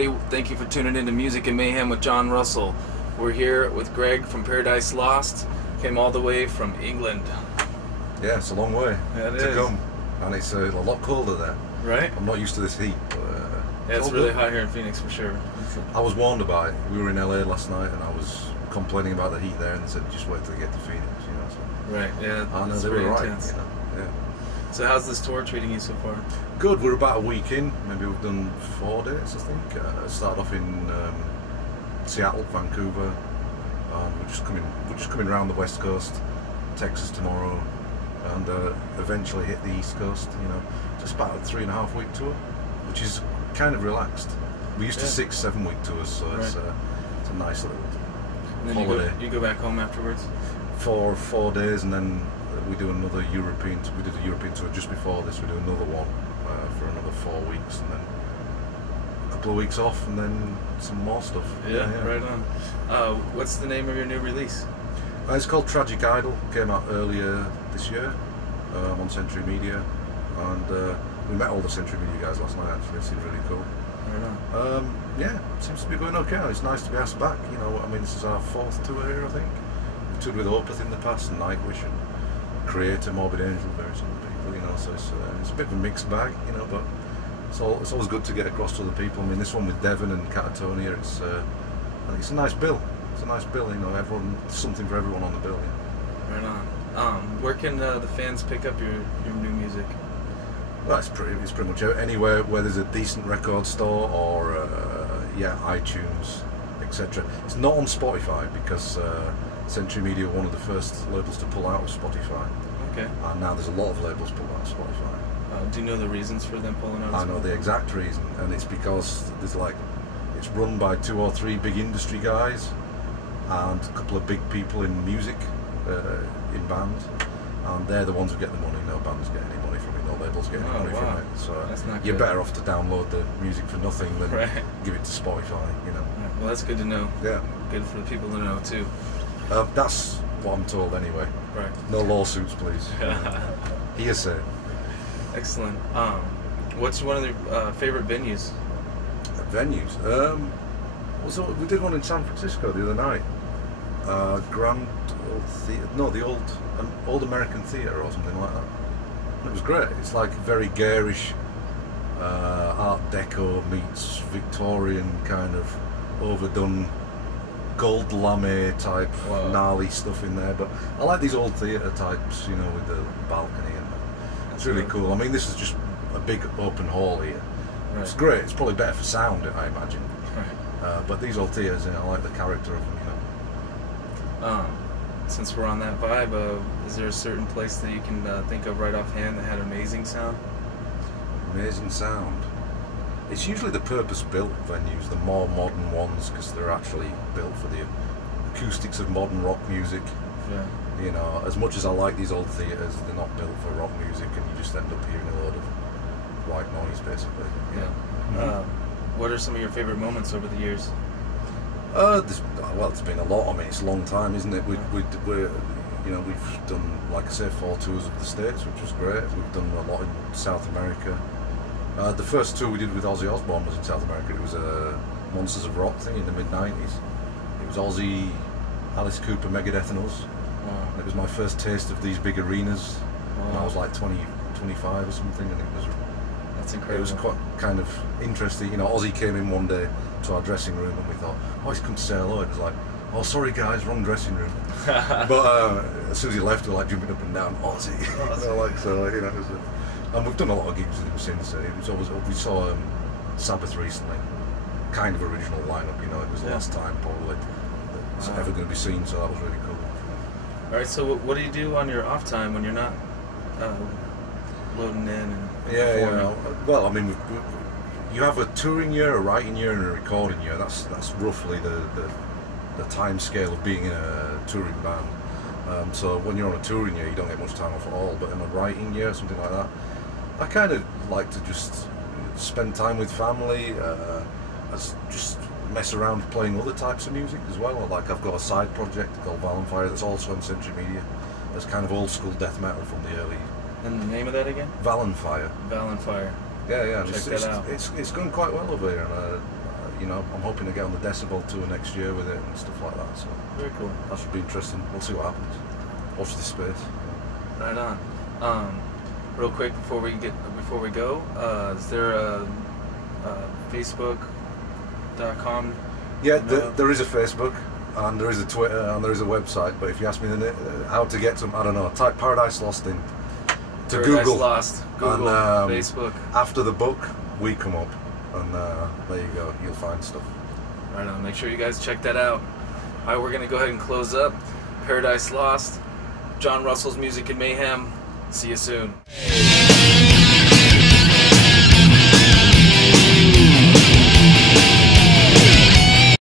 everybody. Thank you for tuning in to Music and Mayhem with Jon Russell. We're here with Greg from Paradise Lost. Came all the way from England. Yeah, it's a long way to come. And it's a lot colder there. Right? I'm not used to this heat. But, yeah, it's really hot here in Phoenix for sure. I was warned about it. We were in LA last night and I was complaining about the heat there and they said just wait till you get to Phoenix, you know. So. Right, yeah. I know, it's they were right. intense. You know? Yeah. So how's this tour treating you so far? Good, we're about a week in. Maybe we've done 4 days, I think. Started off in Seattle, Vancouver. We're just coming around the West Coast, Texas tomorrow, and eventually hit the East Coast. You know, just about a 3.5 week tour, which is kind of relaxed. We used to 6-7 week tours, so right. it's a nice little and then holiday. You go back home afterwards? For 4 days, and then we do another European. We did a European tour just before this. We do another one for another 4 weeks, and then a couple of weeks off, and then some more stuff. Yeah, right on. What's the name of your new release? It's called Tragic Idol. Came out earlier this year on Century Media, and we met all the Century Media guys last night. Actually, it seemed really cool. Right on. Yeah, it seems to be going okay. It's nice to be asked back. You know, I mean, this is our 4th tour here, I think. We've toured with Opeth in the past, and Nightwish, and Creator, Morbid Angel, various other people. You know, so it's a bit of a mixed bag. You know, but it's always good to get across to other people. I mean, this one with Devon and Catatonia, I think it's a nice bill. It's a nice bill. You know, something for everyone on the bill. Right on. Where can the fans pick up your new music? Well, it's pretty much anywhere where there's a decent record store or iTunes, etc. It's not on Spotify because Century Media were one of the first labels to pull out of Spotify. Okay. And now there's a lot of labels pulled out of Spotify. Do you know the reasons for them pulling out? I know the exact reason, and it's because it's run by 2 or 3 big industry guys and a couple of big people in music, in bands, and they're the ones who get the money. No bands get any money from it, no labels get any money from it. So you're better off to download the music for nothing than give it to Spotify, you know. Yeah, well, that's good to know. Yeah. Good for the people to know too. That's what I'm told anyway. Right. No lawsuits, please. Hearsay. Excellent. What's one of your favorite venues? So we did one in San Francisco the other night. Grand Old Theatre, no, the Old American Theatre or something like that. And it was great. It's like very garish Art Deco meets Victorian kind of overdone gold lame type gnarly stuff in there. But I like these old theatre types, you know, with the balcony and that. It's really cool. I mean, this is just a big open hall here. Right. It's great. It's probably better for sound, I imagine. Right. But these old theatres, I like the character of them, you know. Since we're on that vibe, is there a certain place that you can think of right offhand that had amazing sound? Amazing sound. It's usually the purpose-built venues, the more modern ones, because they're actually built for the acoustics of modern rock music. Yeah. You know, as much as I like these old theatres, they're not built for rock music, and you just end up hearing a load of white noise, basically. Yeah. What are some of your favorite moments over the years? It's been a lot. I mean, it's a long time, isn't it? We've done, like I say, 4 tours of the States, which was great. We've done a lot in South America. The first tour we did with Ozzy Osbourne was in South America. It was a Monsters of Rock thing in the mid-90s. It was Ozzy, Alice Cooper, Megadeth and us. Wow. And it was my first taste of these big arenas. Wow. And I was like 25 or something, and that's incredible. It was quite kind of interesting. You know, Ozzy came in one day to our dressing room and we thought, oh, he's come to say hello. It was like, oh, sorry guys, wrong dressing room. But as soon as he left, we were like jumping up and down, Ozzy. And we've done a lot of gigs with him since. We saw Sabbath recently, kind of original lineup. You know, it was the last time probably that was ever going to be seen. So that was really cool. All right. So what do you do on your off time when you're not loading in and performing? Well, I mean, you have a touring year, a writing year, and a recording year. That's roughly the time scale of being in a touring band. So when you're on a touring year, you don't get much time off at all. But in a writing year, something like that, I kind of like to just spend time with family, just mess around playing other types of music as well. Like I've got a side project called Valenfire that's also on Century Media. It's kind of old school death metal from the early. And the name of that again? Valenfire. Valenfire. Yeah. Check that out. It's going quite well over here, and you know, I'm hoping to get on the Decibel tour next year with it and stuff like that. So Very cool. that should be interesting. We'll see what happens. Watch this space. Right on. Real quick before we go, is there a Facebook.com? Yeah, there is a Facebook, and there is a Twitter, and there is a website. But if you ask me how to get to them, I don't know. Type Paradise Lost in to Paradise Google. Lost, Google, and, Facebook. After the book, we come up, and there you go. You'll find stuff. Right on. Make sure you guys check that out. All right, we're gonna go ahead and close up. Paradise Lost, Jon Russell's Music and Mayhem. See you soon.